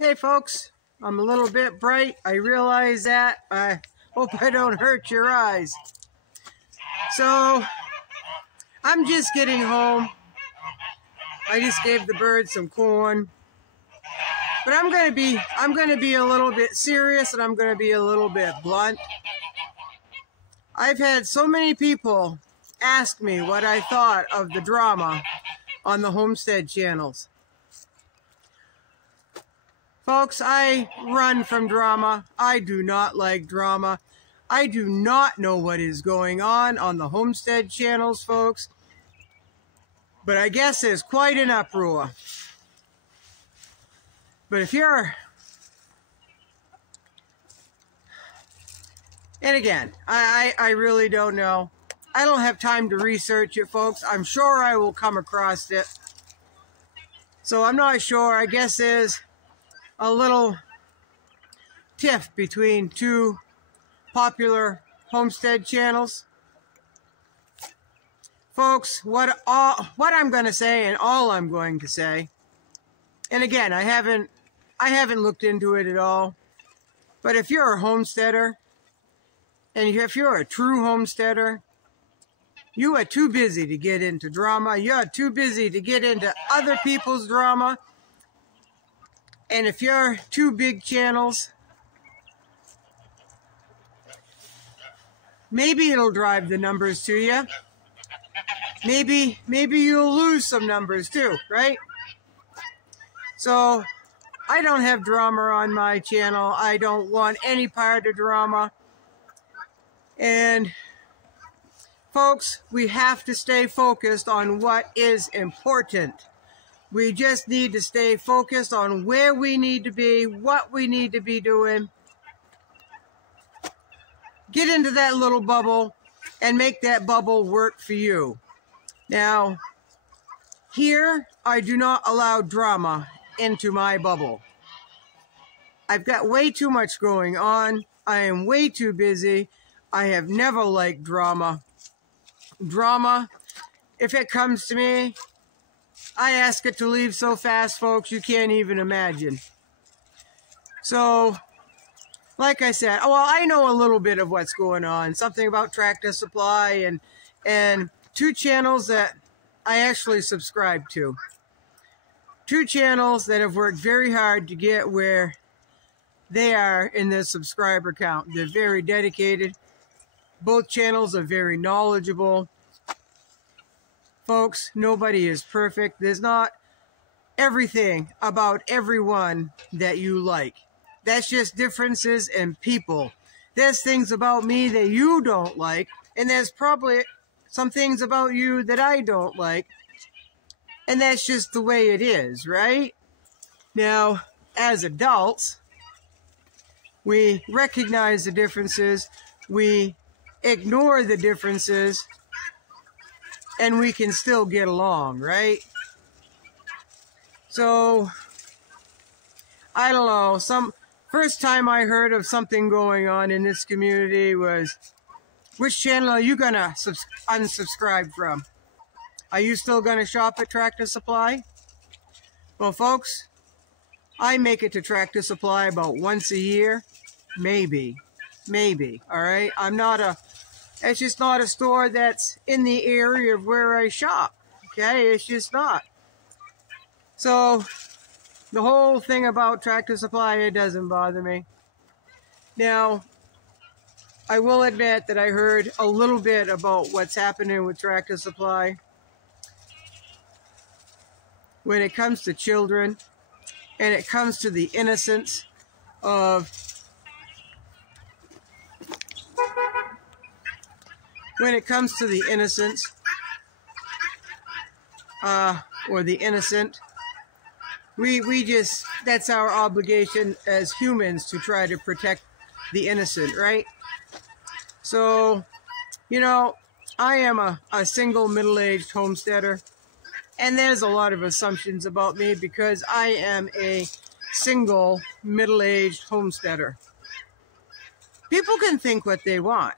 Hey folks, I'm a little bit bright. I realize that. I hope I don't hurt your eyes. So, I'm just getting home. I just gave the birds some corn. But I'm gonna be a little bit serious, and I'm gonna be a little bit blunt. I've had so many people ask me what I thought of the drama on the Homestead channels. Folks, I run from drama. I do not like drama. I do not know what is going on the Homestead channels, folks. But I guess there's quite an uproar. But if you're... And again, I really don't know. I don't have time to research it, folks. I'm sure I will come across it. So I'm not sure. I guess there's a little tiff between two popular homestead channels. Folks, what I'm going to say, and all I'm going to say, and again, I haven't looked into it at all, but if you're a homesteader, and if you're a true homesteader, you are too busy to get into drama. You're too busy to get into other people's drama. And if you're two big channels, maybe it'll drive the numbers to you. Maybe you'll lose some numbers too, right? So, I don't have drama on my channel. I don't want any part of drama. And folks, we have to stay focused on what is important. We just need to stay focused on where we need to be, what we need to be doing. Get into that little bubble and make that bubble work for you. Now, here, I do not allow drama into my bubble. I've got way too much going on. I am way too busy. I have never liked drama. Drama, if it comes to me, I ask it to leave so fast, folks, you can't even imagine. So, like I said, well, I know a little bit of what's going on. Something about Tractor Supply and two channels that I actually subscribe to. Two channels that have worked very hard to get where they are in their subscriber count. They're very dedicated. Both channels are very knowledgeable. Folks, nobody is perfect. There's not everything about everyone that you like. That's just differences in people. There's things about me that you don't like, and there's probably some things about you that I don't like. And that's just the way it is, right? Now, as adults, we recognize the differences, we ignore the differences, and we can still get along, right? So, I don't know, first time I heard of something going on in this community was, which channel are you gonna unsubscribe from? Are you still gonna shop at Tractor Supply? Well, folks, I make it to Tractor Supply about once a year, maybe, all right? It's just not a store that's in the area of where I shop, okay? It's just not. So, the whole thing about Tractor Supply, it doesn't bother me. Now, I will admit that I heard a little bit about what's happening with Tractor Supply when it comes to children, and it comes to the innocence of... When it comes to the innocence, or the innocent, we just, that's our obligation as humans to try to protect the innocent, right? So, you know, I am a single middle-aged homesteader, and there's a lot of assumptions about me because I am a single middle-aged homesteader. People can think what they want.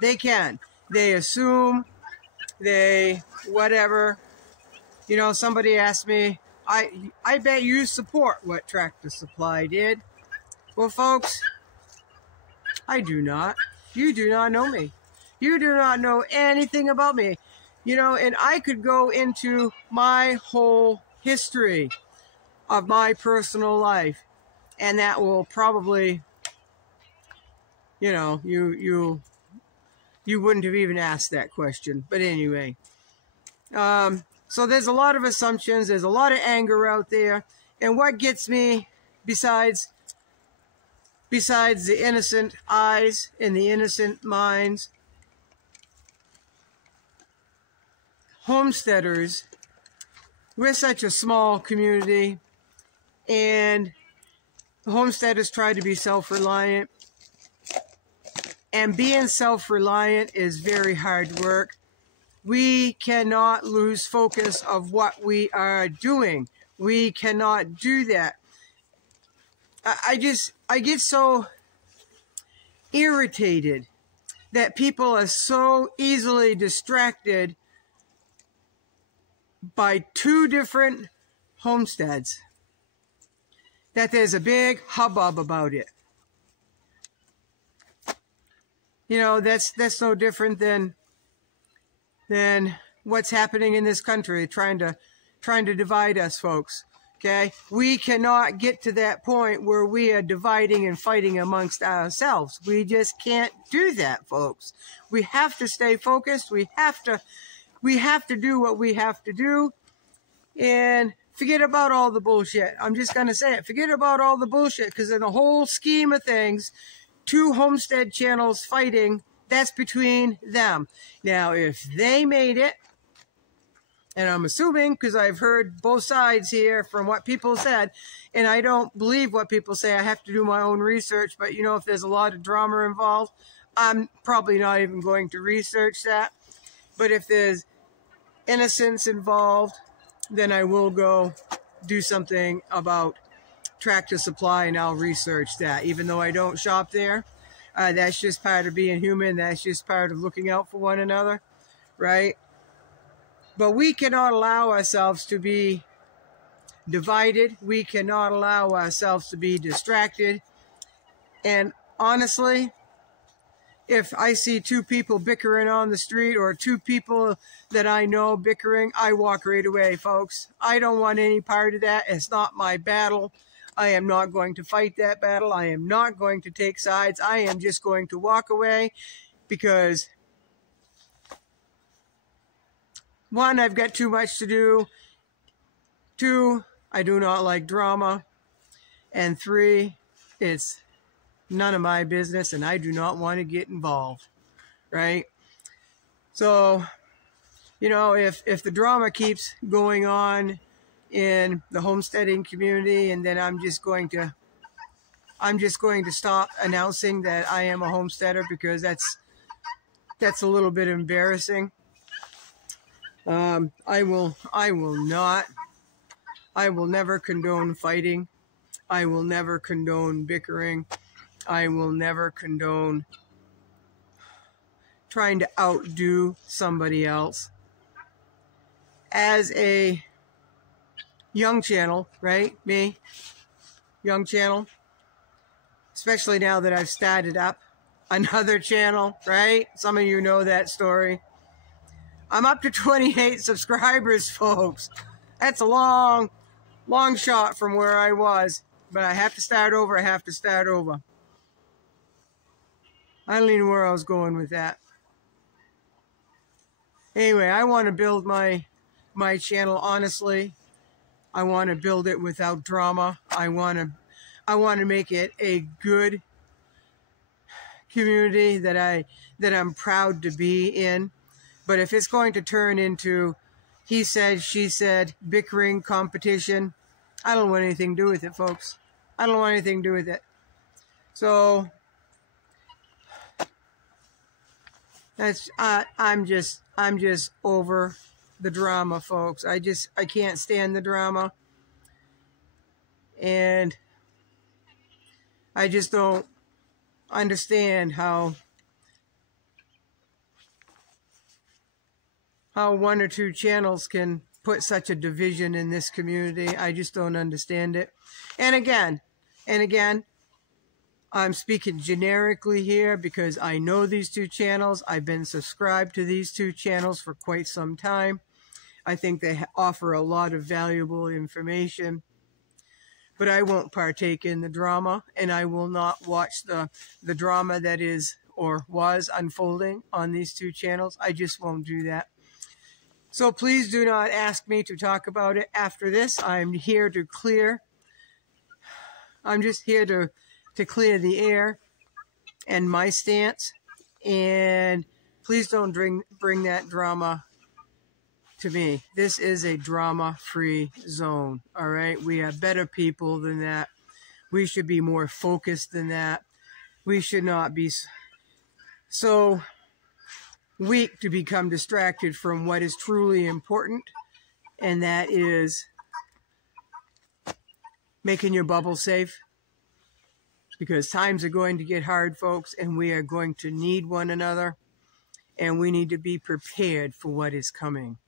They can. They assume, they whatever. You know, somebody asked me, I bet you support what Tractor Supply did. Well, folks, I do not. You do not know me. You do not know anything about me. You know, and I could go into my whole history of my personal life, and that will probably, you know, you wouldn't have even asked that question. But anyway, so there's a lot of assumptions. There's a lot of anger out there. And what gets me, besides the innocent eyes and the innocent minds, homesteaders, we're such a small community, and homesteaders try to be self-reliant. And being self-reliant is very hard work. We cannot lose focus of what we are doing. We cannot do that. I get so irritated that people are so easily distracted by two different homesteads that there's a big hubbub about it. You know, that's no different than what's happening in this country, trying to divide us, folks. Okay, we cannot get to that point where we are dividing and fighting amongst ourselves. We just can't do that, folks. We have to stay focused. We have to do what we have to do, and forget about all the bullshit. I'm just gonna say it. Forget about all the bullshit, because in the whole scheme of things, two homestead channels fighting, that's between them. Now, if they made it, and I'm assuming, because I've heard both sides here from what people said, and I don't believe what people say. I have to do my own research, but you know, if there's a lot of drama involved, I'm probably not even going to research that. But if there's innocence involved, then I will go do something about Tractor Supply, and I'll research that. Even though I don't shop there, that's just part of being human. That's just part of looking out for one another, right? But we cannot allow ourselves to be divided. We cannot allow ourselves to be distracted. And honestly, if I see two people bickering on the street, or two people that I know bickering, I walk right away, folks. I don't want any part of that. It's not my battle. I am not going to fight that battle. I am not going to take sides. I am just going to walk away, because one, I've got too much to do. Two, I do not like drama. And three, it's none of my business, and I do not want to get involved, right? So, you know, if the drama keeps going on in the homesteading community, and then I'm just going to stop announcing that I am a homesteader, because that's a little bit embarrassing. I will never condone fighting. I will never condone bickering. I will never condone trying to outdo somebody else. As a young channel, right? Me, young channel, especially now that I've started up another channel, right? Some of you know that story. I'm up to 28 subscribers, folks. That's a long shot from where I was, but I have to start over. I have to start over. I don't even know where I was going with that. Anyway, I want to build my channel honestly. I want to build it without drama. I want to make it a good community that I'm proud to be in. But if it's going to turn into he said, she said, bickering, competition, I don't want anything to do with it, folks. I don't want anything to do with it. So that's I'm just over the drama, folks. I can't stand the drama, and I just don't understand how one or two channels can put such a division in this community. I just don't understand it. And again, I'm speaking generically here because I know these two channels. I've been subscribed to these two channels for quite some time. I think they offer a lot of valuable information. But I won't partake in the drama, and I will not watch the drama that is or was unfolding on these two channels. I just won't do that. So please do not ask me to talk about it after this. I'm here to clear. I'm just here to clear the air and my stance. And please don't bring that drama to me. This is a drama-free zone, all right? We are better people than that. We should be more focused than that. We should not be so weak to become distracted from what is truly important, and that is making your bubble safe, because times are going to get hard, folks, and we are going to need one another, and we need to be prepared for what is coming.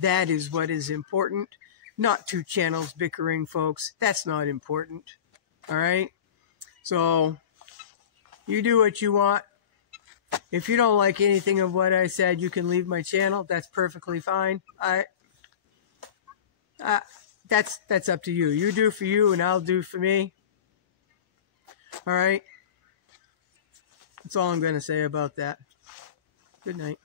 That is what is important, not two channels bickering, folks. That's not important, all right? So you do what you want. If you don't like anything of what I said, you can leave my channel. That's perfectly fine. That's up to you. You do for you, and I'll do for me. All right? That's all I'm going to say about that. Good night.